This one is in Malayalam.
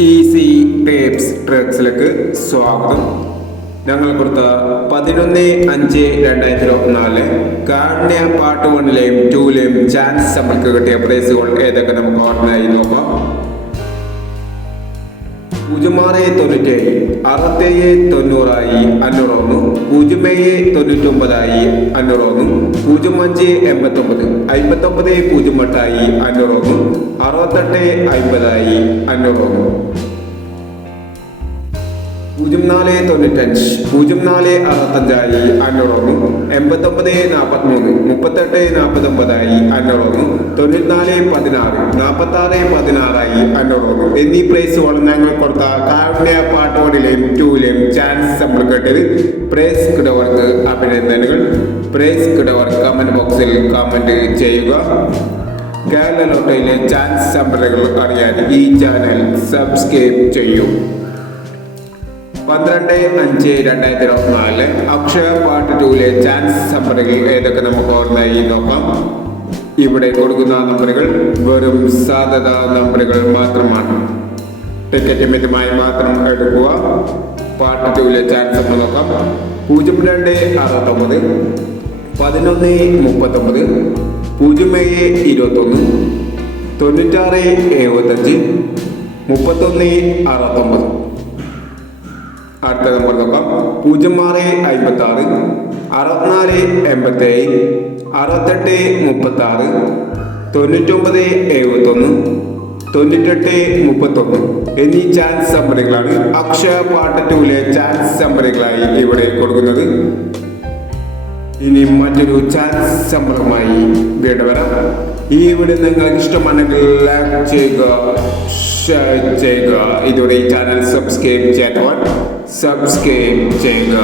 ഈസി ടേപ്സ് ട്രക്സിലേക്ക് സ്വാഗതം. ഞങ്ങൾ കൊടുത്ത പതിനൊന്ന് അഞ്ച് രണ്ടായിരത്തി ഇരുപത്തിനാല് കാണ്യ പാർട്ട് വണ്ണിലെയും ടൂലെയും ചാൻസ് നമ്മൾക്ക് കിട്ടിയ പ്രൈസുകൾ ഏതൊക്കെ നമുക്ക് ഓർമ്മയായി നോക്കാം. പൂജ്യം ആറ് തൊണ്ണൂറ്റേഴ് അറുപത്തേഴ് തൊണ്ണൂറായി അഞ്ഞൂറൊന്ന് ഏഴ് തൊണ്ണൂറ്റൊമ്പതായി അഞ്ഞൂറൊന്ന് പൂജ്യം അഞ്ച് എൺപത്തൊമ്പത് അമ്പത്തൊമ്പത് പൂജ്യം എട്ടായി അഞ്ഞൂറൊന്ന് അറുപത്തെട്ട് അമ്പതായി അഞ്ഞൂറൊന്ന് പൂജ്യം നാല് തൊണ്ണൂറ്റഞ്ച് പൂജ്യം നാല് അറുപത്തഞ്ചായി അഞ്ഞൂറൊന്ന് എൺപത്തൊമ്പത് നാൽപ്പത്തിമൂന്ന് മുപ്പത്തെട്ട് നാൽപ്പത്തൊമ്പതായി അഞ്ഞൂറൊന്ന് തൊണ്ണൂറ്റിനാല് പതിനാറ് നാൽപ്പത്താറ് പതിനാറായി അഞ്ഞൂറൊന്ന് എന്നീ പ്രൈസുകൾ ഞങ്ങൾ കൊടുത്ത കാവ്യ പാട്ടോടിലെയും ടൂലെയും ചാൻസ് നമ്മൾ കേട്ടത് പ്രൈസ് കിടവർക്ക് അഭിനന്ദനങ്ങൾ. പ്രൈസ് കിടവർ കമന്റ് ബോക്സിൽ കമന്റ് ചെയ്യുക. കേരള ലോട്ടയിലെ ചാൻസ് സംഭരങ്ങൾ അറിയാൻ ഈ ചാനൽ സബ്സ്ക്രൈബ് ചെയ്യൂ. പന്ത്രണ്ട് അഞ്ച് രണ്ടായിരത്തി ഇരുപത്തിനാല്. അക്ഷയ പാർട്ട് ടൂലെ ചാൻസ് നമ്പറുകൾ ഏതൊക്കെ നമുക്ക് ഓർമ്മയായി നോക്കാം. ഇവിടെ കൊടുക്കുന്ന നമ്പറുകൾ വെറും സാധ്യത നമ്പറുകൾ മാത്രമാണ്. ടിക്കറ്റ് മിതമായി മാത്രം എടുക്കുക. പാർട്ട് ടൂലെ ചാൻസ് നമ്മൾ നോക്കാം. പൂജ്യം രണ്ട് അറുപത്തൊമ്പത്. പതിനൊന്ന് മുപ്പത്തൊമ്പത്. പൂജ്യം ഏഴ് ഇരുപത്തൊന്ന്. തൊണ്ണൂറ്റാറ് എഴുപത്തഞ്ച്. മുപ്പത്തൊന്ന് അറുപത്തൊമ്പത്. അടുത്ത നമ്പർ നോക്കാം പൂജ്യം ആറ് അമ്പത്തി ആറ് അറുപത്തിനാല് എൺപത്തി ഏഴ് അറുപത്തെട്ട് മുപ്പത്തി ആറ് തൊണ്ണൂറ്റൊമ്പത് എഴുപത്തൊന്ന് തൊണ്ണൂറ്റെട്ട് മുപ്പത്തൊന്ന് എന്നീ ചാൻസ് നമ്പറുകളാണ് അക്ഷയ പാർട്ട് ടൂലെ ചാൻസ് നമ്പറുകളായി ഇവിടെ കൊടുക്കുന്നത്. ഇനി മറ്റൊരു ചാൻസ് നമ്പറുമായി വീണ്ടും വരാം. ഈ വീഡിയോ നിങ്ങൾക്ക് ഇഷ്ടമാണെങ്കിൽ ലൈക്ക് ചെയ്യുക ഷെയർ ചെയ്യുക. ഇതുവരെ ഈ ചാനൽ സബ്സ്ക്രൈബ് ചെയ്യാത്തവർ സബ്സ്ക്രൈബ് ചെയ്യുക.